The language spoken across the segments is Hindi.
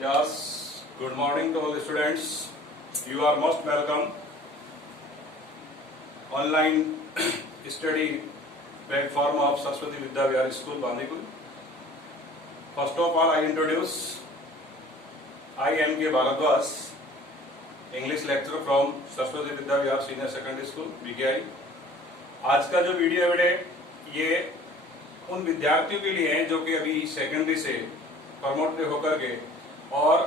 Yes, good morning to all the students. You are most welcome. Online study platform of Saraswati Vidya Vihar School, Bandipur. First of all, I introduce I M K Bharadwaj, English lecturer from Saraswati Vidya Vihar Senior Secondary School, BKI. आज का जो वीडियो है ये उन विद्यार्थियों के लिए है जो कि अभी सेकेंडरी से प्रमोट होकर के और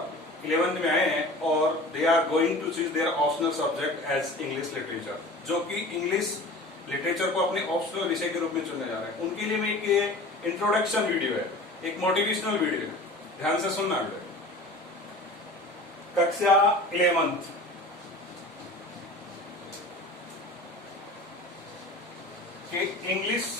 11th में आए हैं और they are going to choose their optional subject as English literature, जो कि इंग्लिश लिटरेचर को अपने ऑप्शनल विषय के रूप में चुनने जा रहे हैं। उनके लिए मैं एक इंट्रोडक्शन वीडियो है, एक मोटिवेशनल वीडियो है, ध्यान से सुनना वीडियो। कक्षा 11th के इंग्लिश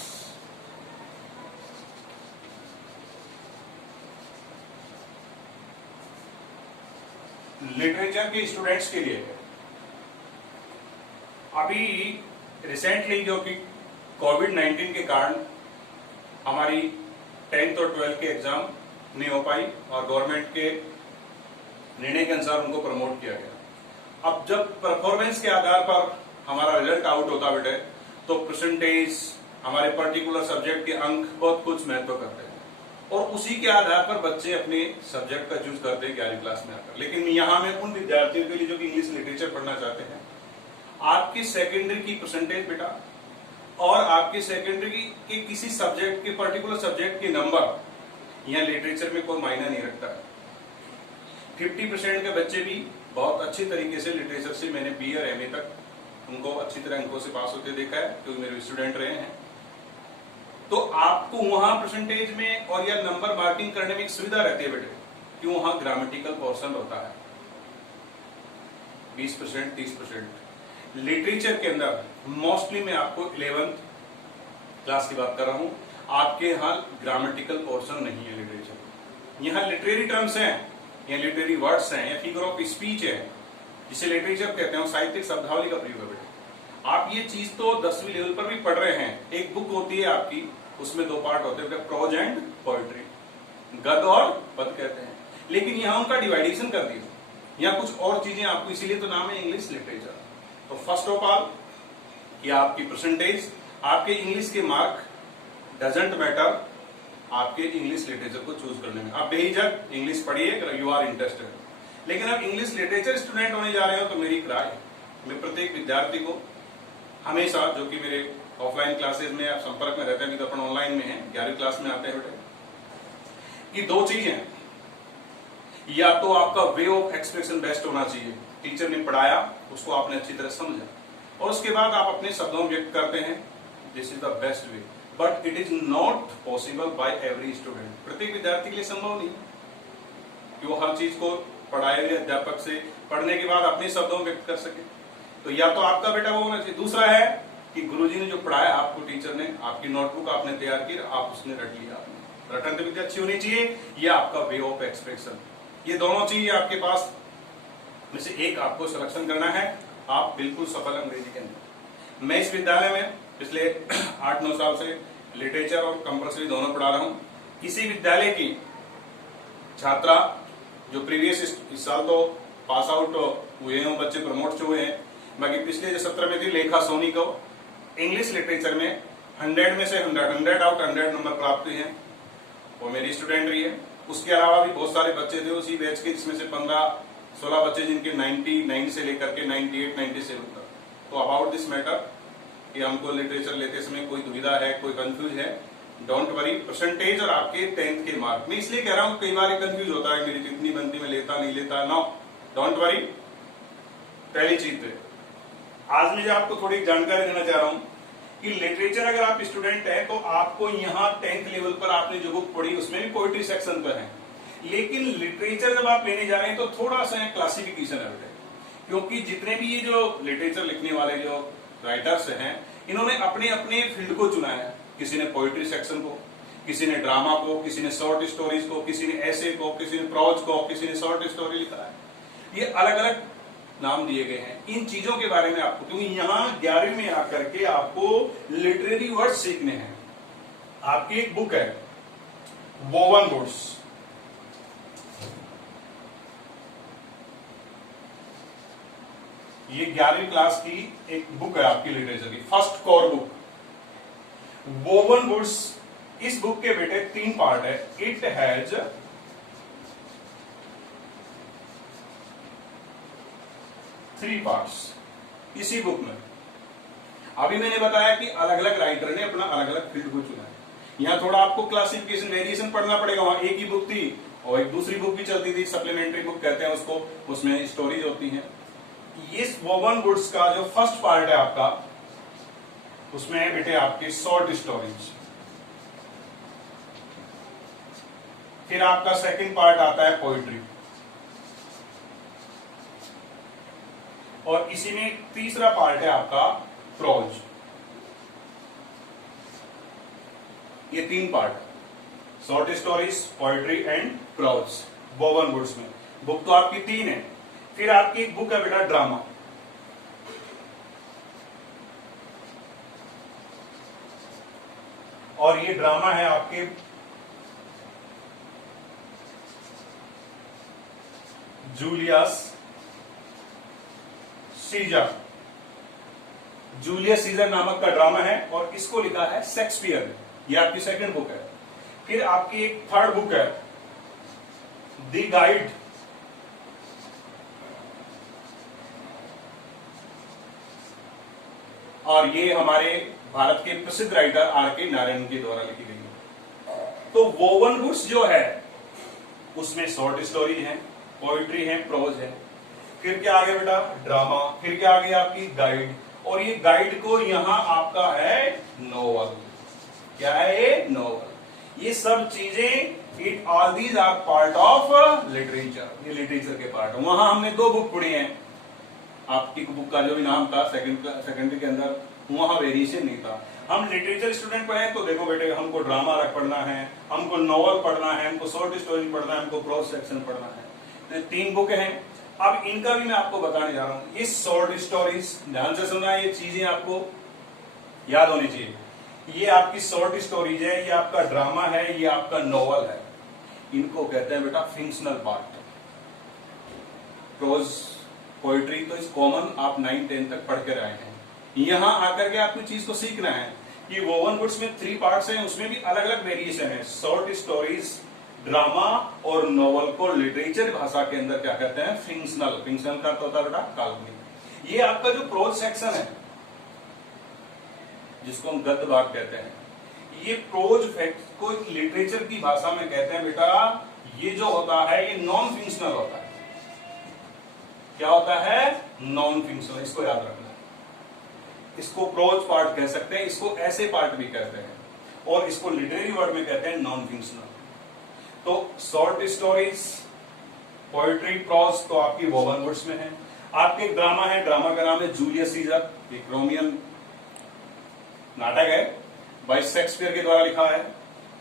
लिटरेचर के स्टूडेंट्स के लिए अभी रिसेंटली जो कि कोविड-19 के कारण हमारी 10th और 12th के एग्जाम नहीं हो पाई और गवर्नमेंट के निर्णय के अनुसार उनको प्रमोट किया गया। अब जब परफॉर्मेंस के आधार पर हमारा रिजल्ट आउट होता बेटे तो परसेंटेज, हमारे पर्टिकुलर सब्जेक्ट के अंक बहुत कुछ महत्व करते हैं और उसी के आधार पर बच्चे अपने सब्जेक्ट का चूज करते हैं 11वीं क्लास में आकर। लेकिन यहाँ में उन विद्यार्थियों के लिए जो कि इंग्लिश लिटरेचर पढ़ना चाहते हैं, आपकी सेकेंडरी की परसेंटेज बेटा और आपके सेकेंडरी के किसी सब्जेक्ट के पर्टिकुलर सब्जेक्ट के नंबर यहाँ लिटरेचर में कोई मायना नहीं रखता है। 50% के बच्चे भी बहुत अच्छी तरीके से लिटरेचर से मैंने बी और एमए तक उनको अच्छी तरह अंकों से पास होते देखा है क्योंकि मेरे स्टूडेंट रहे हैं। तो आपको वहां परसेंटेज में और या नंबर मार्किंग करने में एक सुविधा रहती है बेटे कि वहां ग्रामेटिकल पोर्शन होता है 20%, 30%। लिटरेचर के अंदर मोस्टली मैं आपको 11th क्लास की बात कर रहा हूं, आपके यहाँ ग्रामेटिकल पोर्शन नहीं है लिटरेचर। यहाँ लिटरेरी टर्म्स हैं या लिटरेरी वर्ड्स हैं या फिगर ऑफ स्पीच है जिसे लिटरेचर कहते हैं, साहित्यिक शब्दावली का प्रयोग है बेटे। आप ये चीज तो 10वीं लेवल पर भी पढ़ रहे हैं। एक बुक होती है आपकी, उसमें 2 पार्ट होते हैं, प्रोज एंड पोएट्री, गद्य और पद कहते हैं। लेकिन यहाँ उनका डिवाइडेशन कर दिया, यहाँ कुछ और चीजें आपको, इसीलिए तो नाम है इंग्लिश लिटरेचर। तो फर्स्ट ऑफ ऑल कि आपकी परसेंटेज, आपके इंग्लिश के मार्क डजेंट मैटर आपके इंग्लिश लिटरेचर को चूज करने में। आप बेहिचक इंग्लिश पढ़िए अगर यू आर इंटरेस्टेड। लेकिन अब इंग्लिश लिटरेचर स्टूडेंट होने जा रहे हो तो मेरी राय, मैं प्रत्येक विद्यार्थी को हमेशा, जो कि मेरे ऑफलाइन क्लासेस में आप संपर्क में रहते हैं, तो अपन ऑनलाइन में हैं, 11वीं क्लास में आते हैं बेटे, कि 2 चीजें, या तो आपका वे ऑफ एक्सप्रेशन बेस्ट होना चाहिए, टीचर ने पढ़ाया उसको आपने अच्छी तरह समझा और उसके बाद आप अपने शब्दों में व्यक्त करते हैं, this is the best way. But it is not possible by every student. प्रत्येक विद्यार्थी के लिए संभव नहीं कि वो हर चीज को पढ़ाए हुए अध्यापक से पढ़ने के बाद अपने शब्दों में व्यक्त कर सके। तो या तो आपका बेटा वो होना चाहिए। दूसरा है कि गुरुजी ने जो पढ़ाया आपको, टीचर ने, आपकी नोटबुक आपने तैयार की, आप उसने रट लिया, आपने रटन विद्या अच्छी होनी चाहिए। ये आपका वे ऑफ एक्सप्रेशन, ये दोनों चीज आपके पास में से एक आपको सिलेक्शन करना है, आप बिल्कुल सफल अंग्रेजी के अंदर। मैं इस विद्यालय में पिछले 8-9 साल से लिटरेचर और कंपल्सरी दोनों पढ़ा रहा हूँ। किसी विद्यालय की छात्रा जो प्रीवियस इस साल तो पास आउट हुए हैं, बच्चे प्रमोट हुए हैं, बाकी पिछले जो 17 में थी लेखा सोनी को इंग्लिश लिटरेचर में 100 में से 100 आउट 100 नंबर प्राप्त हुए हैं, वो मेरी स्टूडेंट रही है। उसके अलावा भी बहुत सारे बच्चे थे उसी बैच के, जिसमें से 15-16 बच्चे जिनके 99 से लेकर के 98-97 तक। तो अबाउट दिस मैटर कि हमको लिटरेचर लेते समय कोई दुविधा है, कोई कंफ्यूज है, डोंट वरी। परसेंटेज और आपके 10th के मार्क, मैं इसलिए कह रहा हूं कई बार ये कंफ्यूज होता है, मेरी जितनी बनती मैं लेता नहीं लेता, नो डोंट वरी। पहली चीज तो आज मैं आपको थोड़ी जानकारी देना चाह रहा हूं कि लिटरेचर अगर आप स्टूडेंट हैं तो आपको यहाँ 10th लेवल पर आपने जो बुक पढ़ी उसमें भी पोएट्री सेक्शन पर है, लेकिन लिटरेचर जब आप लेने जा रहे हैं तो थोड़ा सा क्लासिफिकेशन है बेटे, क्योंकि जितने भी ये जो लिटरेचर लिखने वाले जो राइटर्स हैं, इन्होंने अपने अपने फील्ड को चुना है। किसी ने पोएट्री सेक्शन को, किसी ने ड्रामा को, किसी ने शॉर्ट स्टोरीज को, किसी ने ऐसे को, किसी ने प्रोज को, किसी ने शॉर्ट स्टोरी लिखा है। ये अलग अलग नाम दिए गए हैं। इन चीजों के बारे में आपको, क्योंकि यहाँ 11वीं में आकर के आपको लिटरेरी वर्ड सीखने हैं। आपकी एक बुक है वोवन वुड्स, ये 11वीं क्लास की एक बुक है आपकी लिटरेचर की, first core book, woven words. इस बुक के बेटे 3 पार्ट है। इट हैज 3 पार्ट्स इसी बुक में। अभी मैंने बताया कि अलग अलग राइटर ने अपना अलग अलग फील्ड को चुना है। यहां थोड़ा आपको क्लासिफिकेशन वेरिएशन पढ़ना पड़ेगा। वहां एक ही बुक थी और एक दूसरी बुक भी चलती थी, सप्लीमेंट्री बुक कहते हैं उसको, उसमें स्टोरीज होती हैं। इस वोवन वुड्स का जो फर्स्ट पार्ट है आपका, उसमें है बेटे आपके शॉर्ट स्टोरीज। फिर आपका सेकंड पार्ट आता है पोइट्री, और इसी में तीसरा पार्ट है आपका प्रोज। ये 3 part, short stories, poetry and prose, woven words में। बुक तो आपकी 3 है। फिर आपकी एक बुक है बेटा ड्रामा। और ये ड्रामा है आपके जूलियस सीजर। जूलियस सीजर नामक का ड्रामा है और इसको लिखा है शेक्सपियर ने। ये आपकी सेकंड बुक है। फिर आपकी एक थर्ड बुक है द गाइड। और ये हमारे भारत के प्रसिद्ध राइटर आर.के. नारायण के द्वारा लिखी गई है। तो वोवन वुड्स जो है उसमें शॉर्ट स्टोरी है, पोइट्री है, प्रोज है। फिर क्या आ गया बेटा ड्रामा। फिर क्या आ गया आपकी गाइड। और ये गाइड को यहां आपका है नोवेल। क्या है ये? नोवेल। ये सब चीजें, it all these are part of literature. ये लिटरेचर के पार्ट। वहां हमने 2 बुक पढ़ी हैं। आपकी बुक का जो भी नाम था सेकेंडरी के अंदर, वहां वेरिएशन नहीं था। हम लिटरेचर स्टूडेंट पढ़े तो देखो बेटे, हमको ड्रामा पढ़ना है, हमको नॉवल पढ़ना है, हमको शॉर्ट स्टोरी पढ़ना है, हमको प्रोज सेक्शन पढ़ना है। तो 3 बुक हैं। अब इनका भी मैं आपको बताने जा रहा हूं। ये शॉर्ट स्टोरीज, ध्यान से सुनना, ये चीजें आपको याद होनी चाहिए। ये आपकी शॉर्ट स्टोरीज है, ये आपका ड्रामा है, ये आपका नॉवल है। इनको कहते हैं बेटा फिक्शनल पार्ट। प्रोज पोइट्री तो इस कॉमन आप 9-10 तक पढ़ कर आए हैं। यहां आकर के आपको चीज को सीखना है कि वोवन वुड्स में 3 पार्ट्स हैं, उसमें भी अलग अलग वेरिएशन है। शॉर्ट स्टोरीज, ड्रामा और नॉवल को लिटरेचर भाषा के अंदर क्या कहते हैं? फिक्शनल। फिक्शनल का होता है बेटा काल्पनिक। ये आपका जो प्रोज सेक्शन है, जिसको हम गद्य भाग कहते हैं, ये प्रोज फैक्ट को लिटरेचर की भाषा में कहते हैं बेटा, ये जो होता है ये नॉन फिक्शनल होता है। क्या होता है? Non fictional. इसको याद रखना। इसको प्रोज पार्ट कह सकते हैं, इसको ऐसे पार्ट भी कहते हैं, और इसको लिटरेरी वर्ड में कहते हैं नॉन फिक्शनल। तो शॉर्ट स्टोरीज, पोइट्री, प्रोज तो आपकी वोवन वुड्स में है। आपके एक ड्रामा है, ड्रामा का नाम है जूलियस सीजर। एक रोमियन नाटक है, बाय शेक्सपियर के द्वारा लिखा है।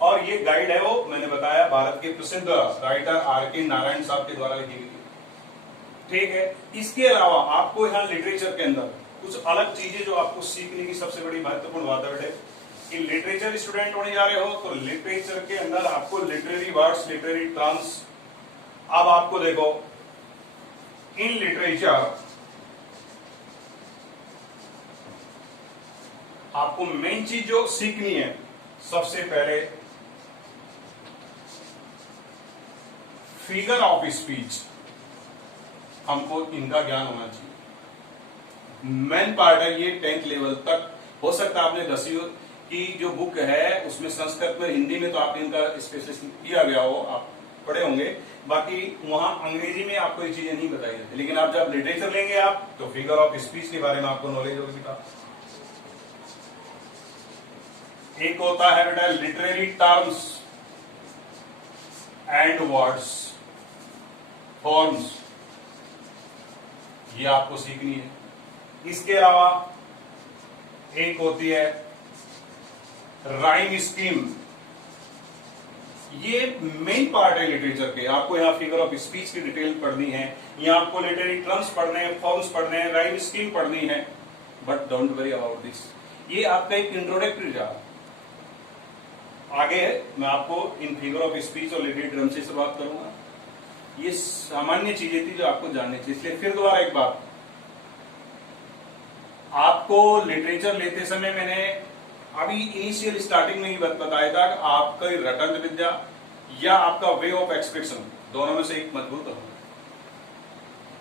और ये गाइड है, वो मैंने बताया भारत के प्रसिद्ध राइटर आर.के. नारायण साहब के द्वारा लिखी गई। ठीक है। इसके अलावा आपको यहाँ लिटरेचर के अंदर कुछ अलग चीजें जो आपको सीखने की सबसे बड़ी महत्वपूर्ण बात है कि लिटरेचर स्टूडेंट होने जा रहे हो तो लिटरेचर के अंदर आपको लिटरेरी वर्ड्स, लिटरेरी टर्म्स। अब आपको देखो, इन लिटरेचर आपको मेन चीज जो सीखनी है, सबसे पहले फिगर ऑफ स्पीच, हमको इनका ज्ञान होना चाहिए। मेन पार्ट है ये 10th लेवल तक। हो सकता है आपने 10वीं की जो बुक है उसमें संस्कृत में, हिंदी में तो आपने इनका स्पेशलिस्ट किया गया हो, आप पढ़े होंगे। बाकी वहां अंग्रेजी में आपको ये चीजें नहीं बताई जाती। लेकिन आप जब लिटरेचर लेंगे आप, तो फिगर ऑफ स्पीच के बारे में आपको नॉलेज होगी। एक होता है बेटा literary terms and words, forms, ये आपको सीखनी है। इसके अलावा एक होती है राइम स्कीम। ये मेन पार्ट है लिटरेचर के। आपको यहाँ फिगर ऑफ स्पीच की डिटेल पढ़नी है, यहाँ आपको लिटरेरी टर्म्स पढ़ने हैं, फॉर्म्स पढ़ने हैं, राइम स्कीम पढ़नी है। But don't worry about this, ये आपका एक इंट्रोडक्टरी था। आगे मैं आपको इन फिगर ऑफ स्पीच और लिटरेरी टर्म्स से बात करूंगा। ये सामान्य चीजें थी जो आपको जाननी चाहिए। इसलिए फिर दोबारा एक बात, आपको लिटरेचर लेते समय मैंने अभी इनिशियल स्टार्टिंग में ही बताया था कि आपका रटंत विद्या या आपका वे ऑफ एक्सप्रेशन दोनों में से एक मजबूत हो।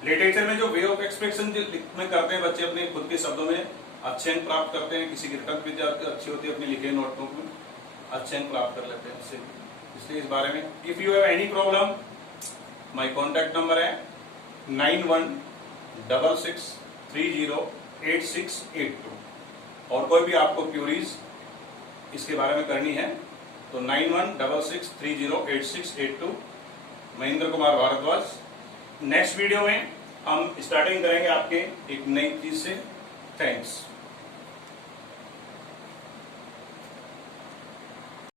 लिटरेचर में जो वे ऑफ एक्सप्रेशन में करते हैं बच्चे अपने खुद के शब्दों में अच्छे अंक प्राप्त करते हैं, किसी की रटंत विद्या अच्छी होती है अपने लिखे नोटबुक में अच्छे अंक प्राप्त कर लेते हैं। इसलिए इस बारे में if you have any problem my contact number है 9166308682 और कोई भी आपको क्यूरीज इसके बारे में करनी है तो 9166308682। महेंद्र कुमार भारद्वाज। नेक्स्ट वीडियो में हम स्टार्टिंग करेंगे आपके एक नई चीज से। थैंक्स।